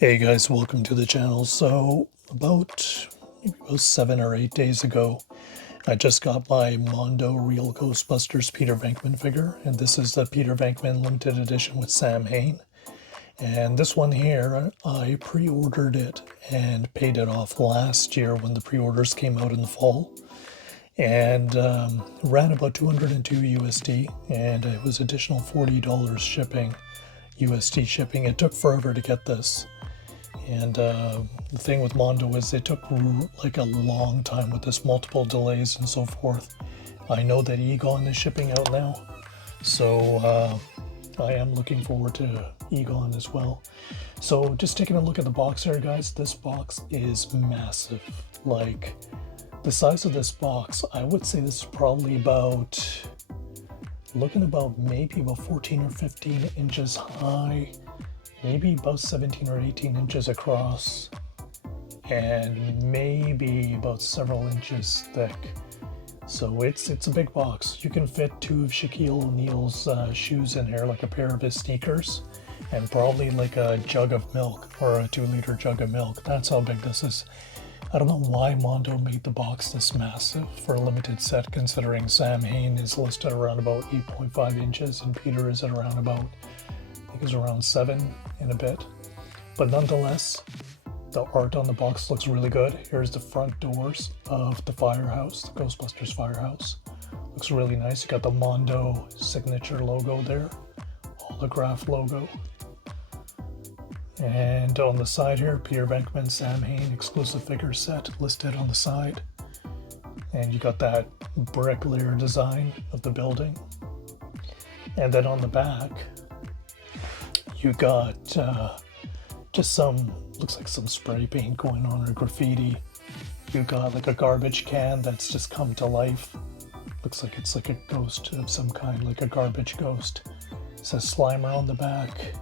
Hey guys, welcome to the channel. So maybe about 7 or 8 days ago, I just got my Mondo Real Ghostbusters Peter Venkman figure, and this is the Peter Venkman limited edition with Samhain. And this one here, I pre-ordered it and paid it off last year when the pre-orders came out in the fall, and ran about 202 USD, and it was additional $40 shipping, USD shipping. It took forever to get this. And the thing with Mondo is they took like a long time with this, multiple delays and so forth. I know that Egon is shipping out now, so I am looking forward to Egon as well. So just taking a look at the box here, guys, this box is massive. Like, the size of this box, I would say this is probably about, looking about maybe about 14 or 15 inches high, maybe about 17 or 18 inches across, and maybe about several inches thick. So it's a big box. You can fit two of Shaquille O'Neal's shoes in here, like a pair of his sneakers, and probably like a jug of milk, or a 2-liter jug of milk. That's how big this is. I don't know why Mondo made the box this massive for a limited set, considering Samhain is listed around about 8.5 inches and Peter is at around about, I think it's around 7 and a bit. But nonetheless, the art on the box looks really good. Here's the front doors of the firehouse, the Ghostbusters firehouse. Looks really nice. You got the Mondo signature logo there, holograph logo. And on the side here, Peter Venkman Samhain exclusive figure set listed on the side. And you got that brick layer design of the building. And then on the back, you got just some, looks like some spray paint going on, or graffiti. You got like a garbage can that's just come to life. Looks like it's like a ghost of some kind, like a garbage ghost. It says Slimer on the back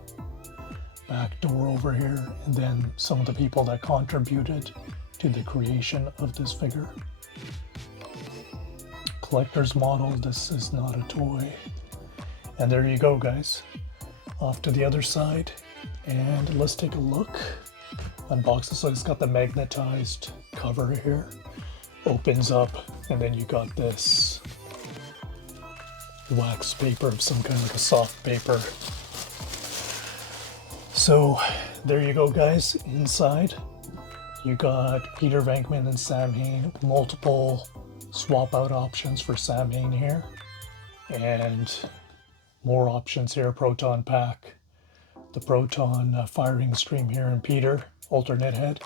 door over here, and then some of the people that contributed to the creation of this figure. Collector's model, this is not a toy. And there you go, guys. Off to the other side, and let's take a look. Unbox this. So it's got the magnetized cover here, opens up, and then you got this wax paper of some kind, like a soft paper. So there you go, guys. Inside you got Peter Venkman and Samhain, multiple swap out options for Samhain here, and more options here. Proton pack, the proton firing stream here, and Peter alternate head.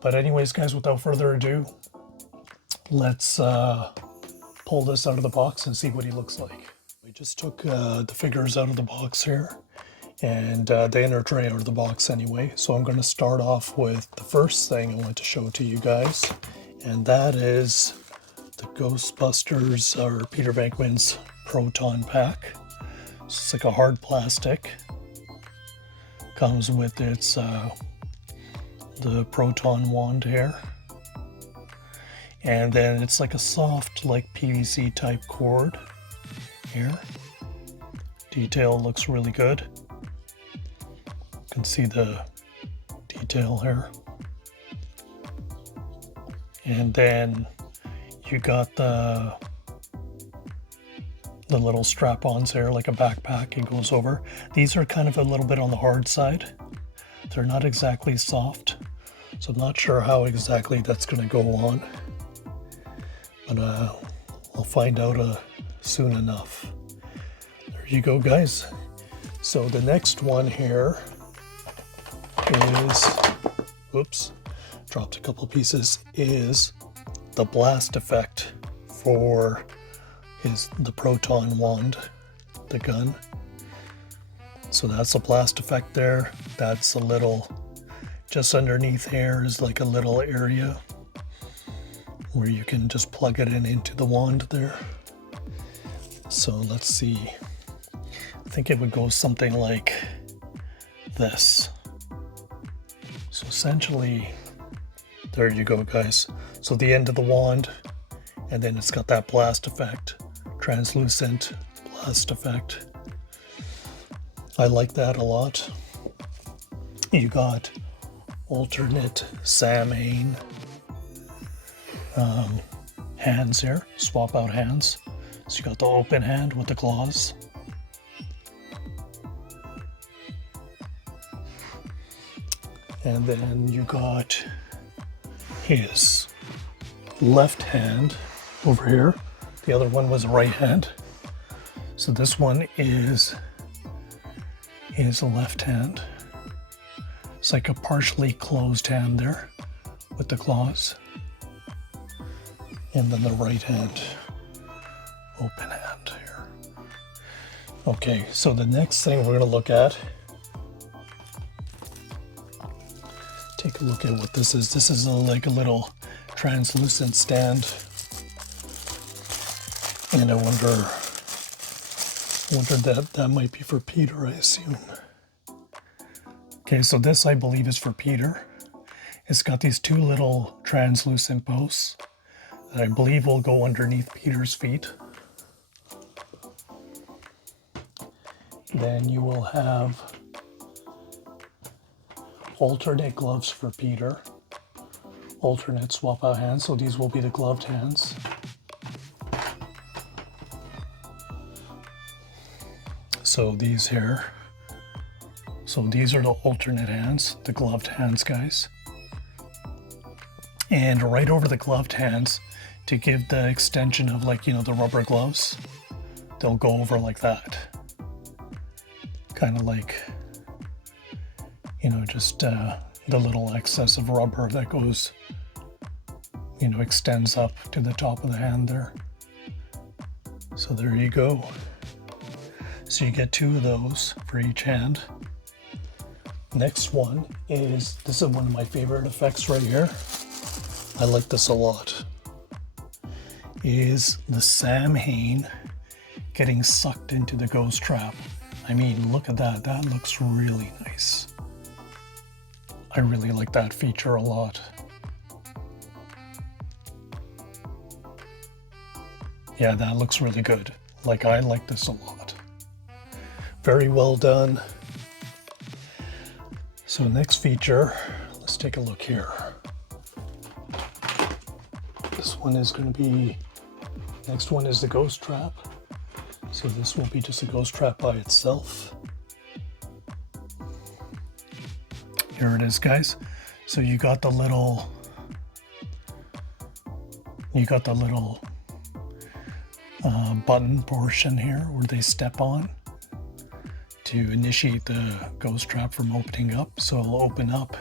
But anyways, guys, without further ado, let's pull this out of the box and see what he looks like. I just took the figures out of the box here, and the inner tray out of the box anyway. So I'm going to start off with the first thing I want to show to you guys, and that is the Ghostbusters, or Peter Venkman's proton pack. It's like a hard plastic. Comes with its the proton wand here, and then it's like a soft, like PVC type cord here. Detail looks really good. You can see the detail here. And then you got the little strap-ons here, like a backpack it goes over. These are kind of a little bit on the hard side. They're not exactly soft, so I'm not sure how exactly that's going to go on, but I'll find out soon enough. There you go, guys. So the next one here is, oops, dropped a couple pieces, is the blast effect for the proton wand, the gun. So that's a blast effect there. That's a little, just underneath here is like a little area where you can just plug it into the wand there. So let's see, I think it would go something like this. So essentially, there you go, guys. So the end of the wand, and then it's got that blast effect, translucent blast effect. I like that a lot. You got alternate Samhain hands here, swap out hands. So you got the open hand with the claws. And then you got his left hand over here. The other one was right hand. So this one is a left hand. It's like a partially closed hand there with the claws. And then the right hand, open hand here. Okay, so the next thing we're gonna look at, take a look at what this is. This is like a little translucent stand. And I wonder that might be for Peter, I assume. Okay, so this I believe is for Peter. It's got these two little translucent posts that I believe will go underneath Peter's feet. Then you will have alternate gloves for Peter. Alternate swap out hands, so these will be the gloved hands. So these here, so these are the alternate hands, the gloved hands, guys. And right over the gloved hands, to give the extension of, like, you know, the rubber gloves, they'll go over like that. Kind of like, you know, just the little excess of rubber that goes, you know, extends up to the top of the hand there. So there you go. So you get two of those for each hand. Next one is, this is one of my favorite effects right here. I like this a lot. Is the Samhain getting sucked into the ghost trap. I mean, look at that. That looks really nice. I really like that feature a lot. Yeah, that looks really good. Like, I like this a lot. Very well done. So next feature, let's take a look here. This one is going to be, next one is the ghost trap. So this will be just a ghost trap by itself. Here it is, guys. So you got the little button portion here where they step on to initiate the ghost trap from opening up. So it'll open up,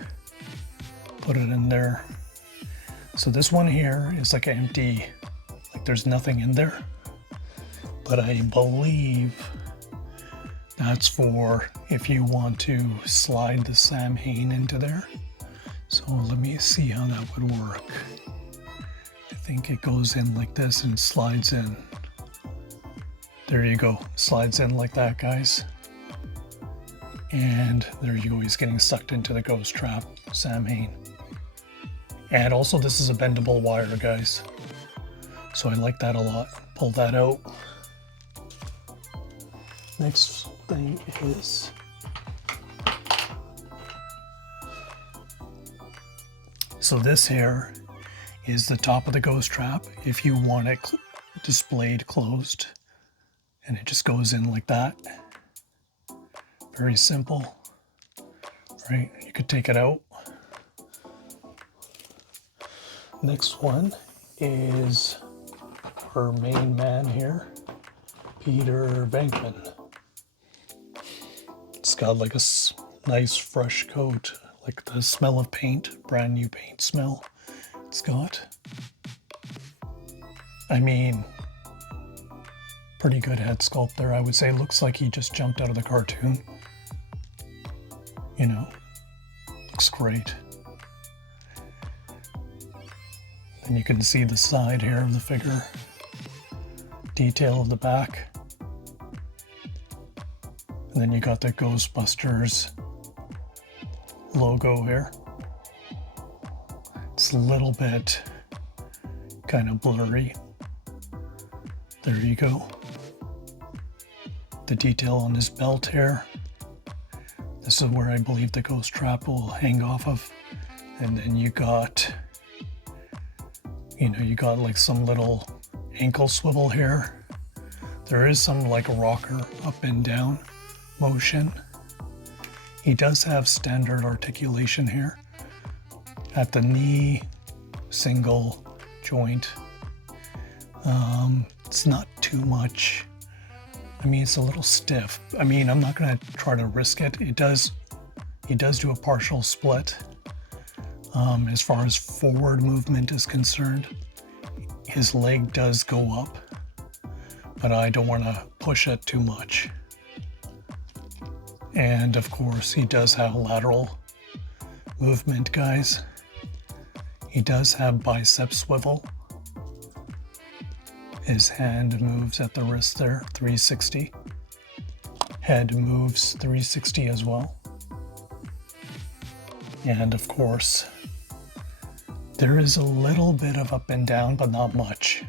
put it in there. So this one here is like empty, like there's nothing in there. But I believe that's for if you want to slide the Samhain into there. So let me see how that would work. I think it goes in like this and slides in. There you go, slides in like that, guys. And there you go, he's getting sucked into the ghost trap, Samhain. And also this is a bendable wire, guys. So I like that a lot. Pull that out. Next thing is so this here is the top of the ghost trap if you want it displayed closed, and it just goes in like that. Very simple, right? You could take it out. Next one is our main man here, Peter Venkman. It's got like a nice fresh coat, like the smell of paint, brand new paint smell it's got. I mean, pretty good head sculpt there, I would say. Looks like he just jumped out of the cartoon. You know, looks great. And you can see the side here of the figure, detail of the back. And then you got the Ghostbusters logo here. It's a little bit kind of blurry. There you go. The detail on his belt here. This is where I believe the ghost trap will hang off of. And then you got, you got like some little ankle swivel here. There is some like a rocker up and down motion. He does have standard articulation here at the knee, single joint. It's not too much. I mean, it's a little stiff. I mean, I'm not going to try to risk it. He does do a partial split. As far as forward movement is concerned, his leg does go up, but I don't want to push it too much. And of course, he does have lateral movement, guys. He does have bicep swivel. His hand moves at the wrist there, 360. Head moves 360 as well. And of course, there is a little bit of up and down, but not much.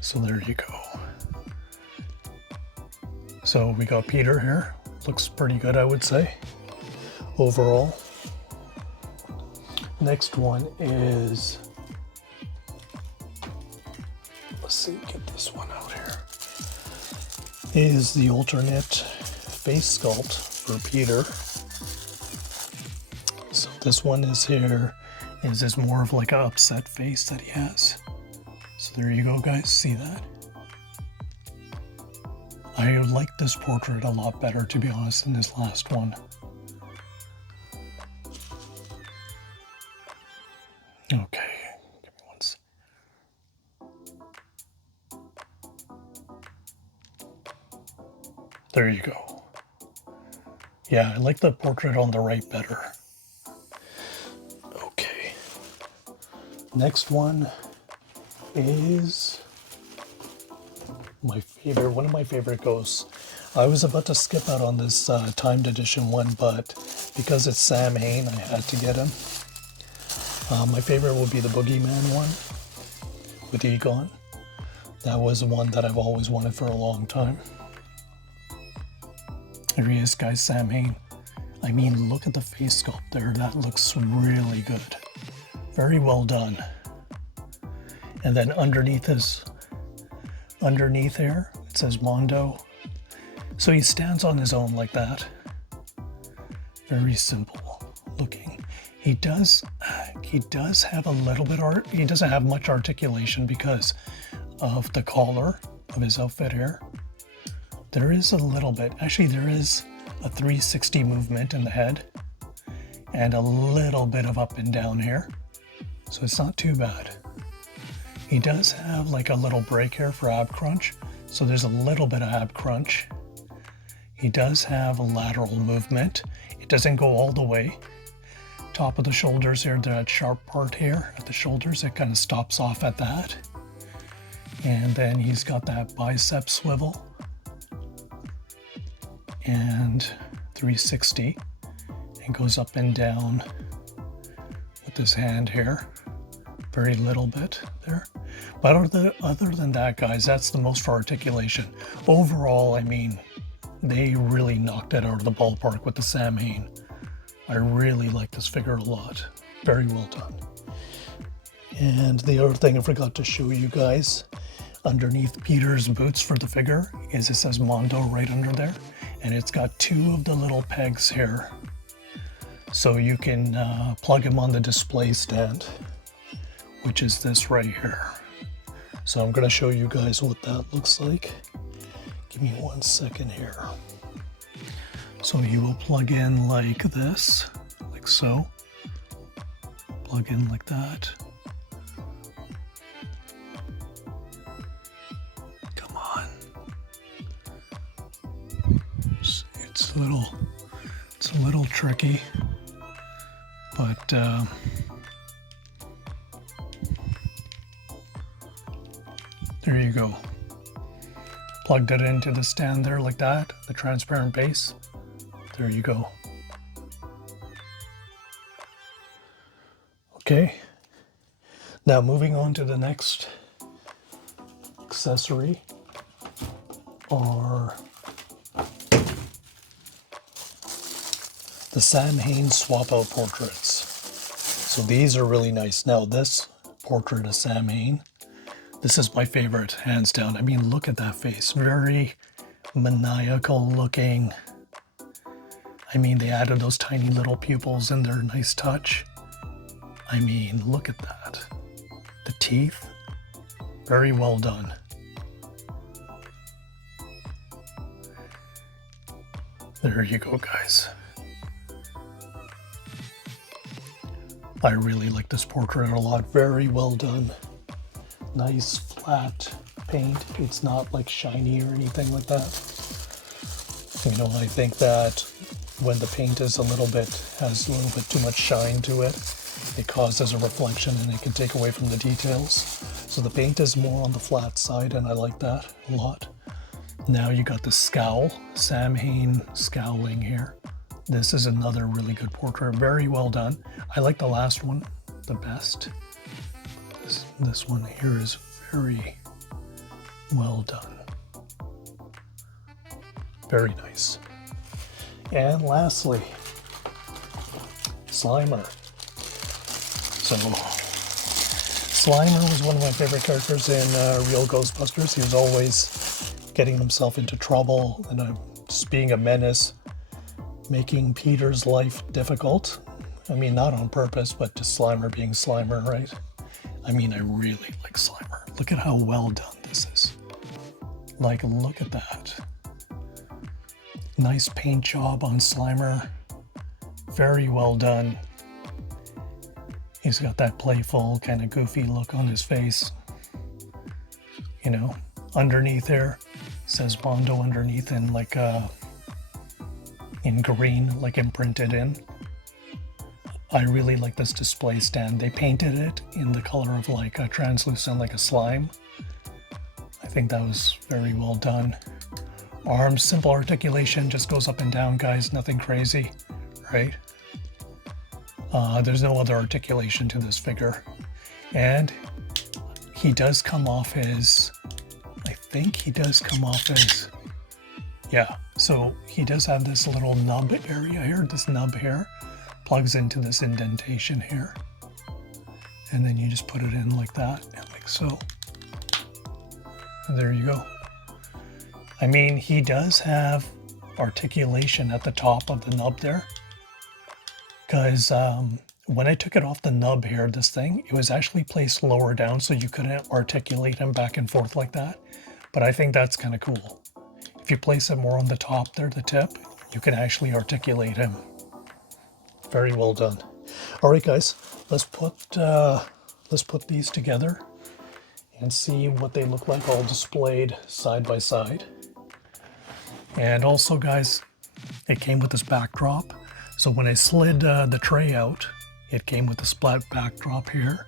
So there you go. So we got Peter here. Looks pretty good, I would say, overall. Next one is, let's see, get this one out here, is the alternate face sculpt for Peter. So this one is here, is more of like an upset face that he has. So there you go, guys, see that? I like this portrait a lot better, to be honest, than this last one. Okay, give me one sec. There you go. Yeah, I like the portrait on the right better. Okay. Next one is one of my favorite ghosts. I was about to skip out on this timed edition one, but because it's Samhain, I had to get him. My favorite would be the Boogeyman one with Egon. That was the one that I've always wanted for a long time. Here he is, guys, Samhain. I mean, look at the face sculpt there. That looks really good. Very well done. And then underneath here, it says Mondo. So he stands on his own like that. Very simple looking. He does have a little bit he doesn't have much articulation because of the collar of his outfit here. There is a little bit, actually there is a 360 movement in the head and a little bit of up and down here. So it's not too bad. He does have like a little break here for ab crunch. So there's a little bit of ab crunch. He does have a lateral movement. It doesn't go all the way. Top of the shoulders here, that sharp part here at the shoulders, it kind of stops off at that. And then he's got that bicep swivel and 360 and goes up and down with his hand here. Very little bit there. But other than that, guys, that's the most for articulation. Overall, I mean, they really knocked it out of the ballpark with the Samhain. I really like this figure a lot. Very well done. And the other thing I forgot to show you guys, underneath Peter's boots for the figure, is it says Mondo right under there. And it's got two of the little pegs here. So you can plug him on the display stand, which is this right here. So I'm gonna show you guys what that looks like. Give me 1 second here. So you will plug in like this, like so. Plug in like that. Come on. It's a little tricky, but there you go. Plugged it into the stand there like that, the transparent base. There you go. Okay. Now moving on to the next accessory are the Samhain swap out portraits. So these are really nice. Now this portrait of Samhain, this is my favorite, hands down. I mean, look at that face. Very maniacal looking. I mean, they added those tiny little pupils in there, nice touch. I mean, look at that. The teeth, very well done. There you go, guys. I really like this portrait a lot. Very well done. Nice flat paint. It's not like shiny or anything like that. You know, I think that when the paint is has a little bit too much shine to it, it causes a reflection and it can take away from the details. So the paint is more on the flat side, and I like that a lot. Now you got the scowl, Samhain scowling here. This is another really good portrait, very well done. I like the last one the best. This one here is very well done. Very nice. And lastly, Slimer. So, Slimer was one of my favorite characters in real Ghostbusters. He was always getting himself into trouble and just being a menace, making Peter's life difficult. I mean, not on purpose, but just Slimer being Slimer, right? I mean, I really like Slimer. Look at how well done this is. Like, look at that. Nice paint job on Slimer. Very well done. He's got that playful, kind of goofy look on his face. You know, underneath there, says Mondo underneath in like in green, like imprinted in. I really like this display stand. They painted it in the color of like a translucent, like a slime. I think that was very well done. Arms, simple articulation, just goes up and down, guys, nothing crazy, right? There's no other articulation to this figure. And he does come off his, I think he does come off his, yeah, so he does have this little nub area here, this nub here, plugs into this indentation here. And then you just put it in like that, like so. And there you go. I mean, he does have articulation at the top of the nub there. Because when I took it off the nub here, this thing, it was actually placed lower down so you couldn't articulate him back and forth like that. But I think that's kind of cool. If you place it more on the top there, the tip, you can actually articulate him. Very well done. All right, guys, let's put these together and see what they look like all displayed side by side. And also, guys, it came with this backdrop. So when I slid the tray out, it came with a splat backdrop here.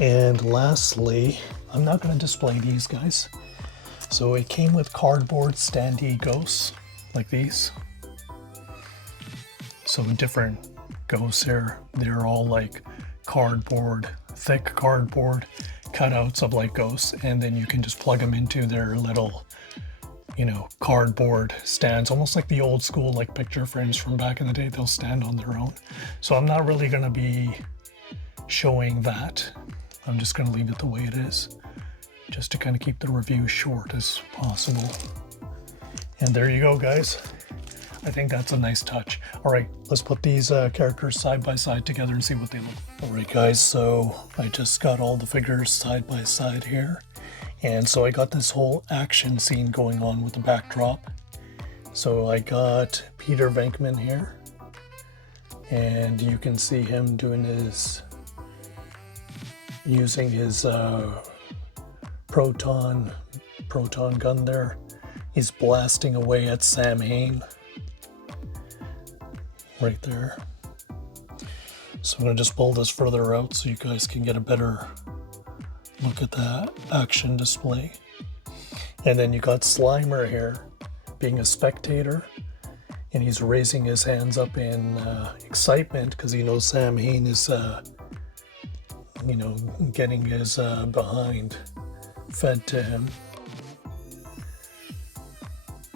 And lastly, I'm not going to display these, guys. So it came with cardboard standee ghosts like these. So different ghosts here. They're all like cardboard, thick cardboard cutouts of like ghosts, and then you can just plug them into their little, you know, cardboard stands, almost like the old school like picture frames from back in the day. They'll stand on their own. So I'm not really going to be showing that. I'm just going to leave it the way it is, just to kind of keep the review short as possible. And there you go, guys. I think that's a nice touch. All right, let's put these characters side by side together and see what they look like. All right, guys, so I just got all the figures side by side here. And so I got this whole action scene going on with the backdrop. So I got Peter Venkman here. And you can see him doing his, using his proton gun there. He's blasting away at Samhain. Right there. So I'm going to just pull this further out so you guys can get a better look at that action display. And then you got Slimer here being a spectator, and he's raising his hands up in excitement because he knows Samhain is you know, getting his behind fed to him.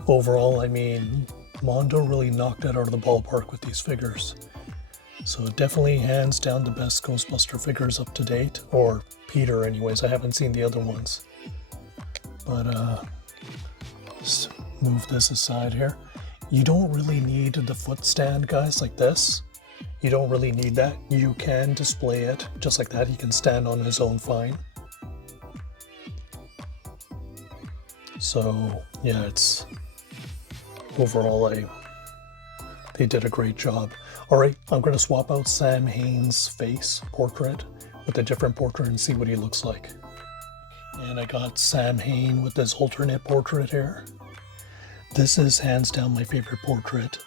Overall, I mean, Mondo really knocked it out of the ballpark with these figures. So definitely hands down the best Ghostbuster figures up to date, or Peter anyways. I haven't seen the other ones. But just move this aside here. You don't really need the foot stand, guys, like this. You don't really need that. You can display it just like that. He can stand on his own fine. So yeah, it's overall they did a great job. All right, I'm going to swap out Samhain's face portrait with a different portrait and see what he looks like. And I got Samhain with this alternate portrait here. This is hands down my favorite portrait.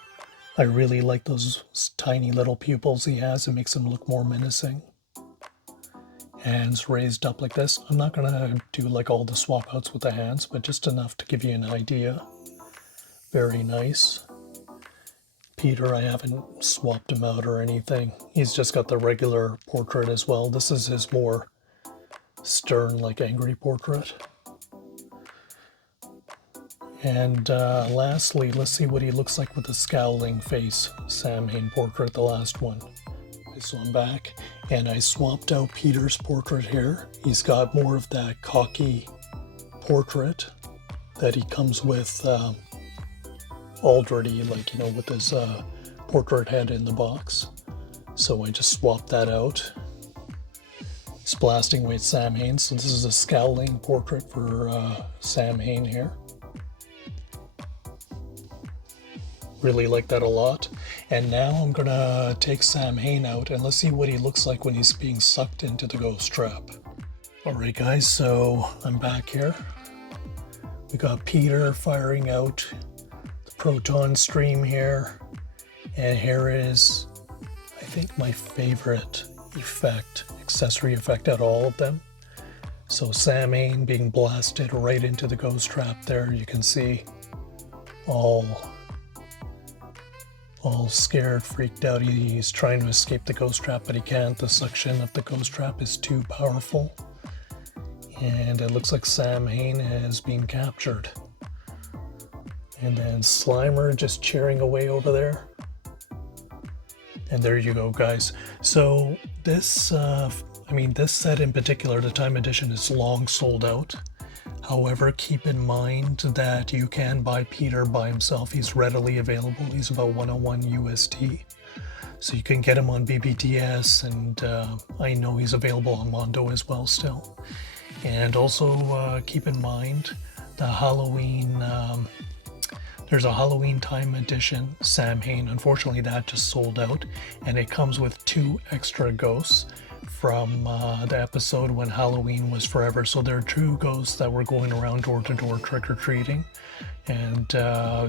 I really like those tiny little pupils he has. It makes him look more menacing. Hands raised up like this. I'm not going to do like all the swap outs with the hands, but just enough to give you an idea. Very nice. Peter, I haven't swapped him out or anything. He's just got the regular portrait as well. This is his more stern, like angry portrait. And lastly, let's see what he looks like with the scowling face Samhain portrait, the last one. So I'm back, and I swapped out Peter's portrait here. He's got more of that cocky portrait that he comes with already, like, you know, with his portrait head in the box. So I just swapped that out. It's blasting away at Samhain. So this is a scowling portrait for Samhain here. Really like that a lot. And now I'm gonna take Samhain out and let's see what he looks like when he's being sucked into the ghost trap. Alright guys, so I'm back here. We got Peter firing out the proton stream here. And here is, I think, my favorite effect, accessory effect out of all of them. So Samhain being blasted right into the ghost trap there. You can see all scared, freaked out. He's trying to escape the ghost trap, but he can't. The suction of the ghost trap is too powerful. And it looks like Samhain has been captured. And then Slimer just cheering away over there. And there you go, guys. So this, this set in particular, the Time Edition, is long sold out. However, keep in mind that you can buy Peter by himself. He's readily available. He's about 101 USD. So you can get him on BBTS, and I know he's available on Mondo as well still. And also keep in mind the Halloween, there's a Halloween Time Edition Samhain. Unfortunately, that just sold out, and it comes with 2 extra ghosts from the episode when Halloween was forever. So there are 2 ghosts that were going around door to door trick-or-treating, and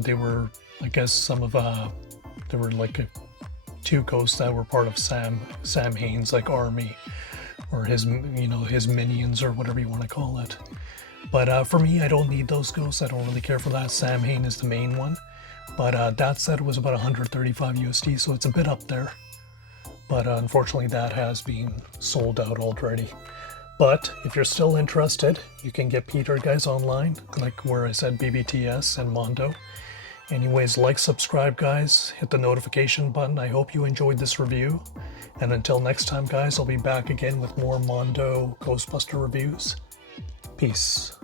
they were, I guess, there were like 2 ghosts that were part of Samhain's like army, or his, you know, his minions, or whatever you want to call it. But for me, I don't need those ghosts. I don't really care for that. Samhain is the main one. But that set was about 135 USD, so it's a bit up there. But unfortunately, that has been sold out already. But if you're still interested, you can get Peter, guys, online, like where I said BBTS and Mondo. Anyways, like, subscribe, guys. Hit the notification button. I hope you enjoyed this review. And until next time, guys, I'll be back again with more Mondo Ghostbuster reviews. Peace.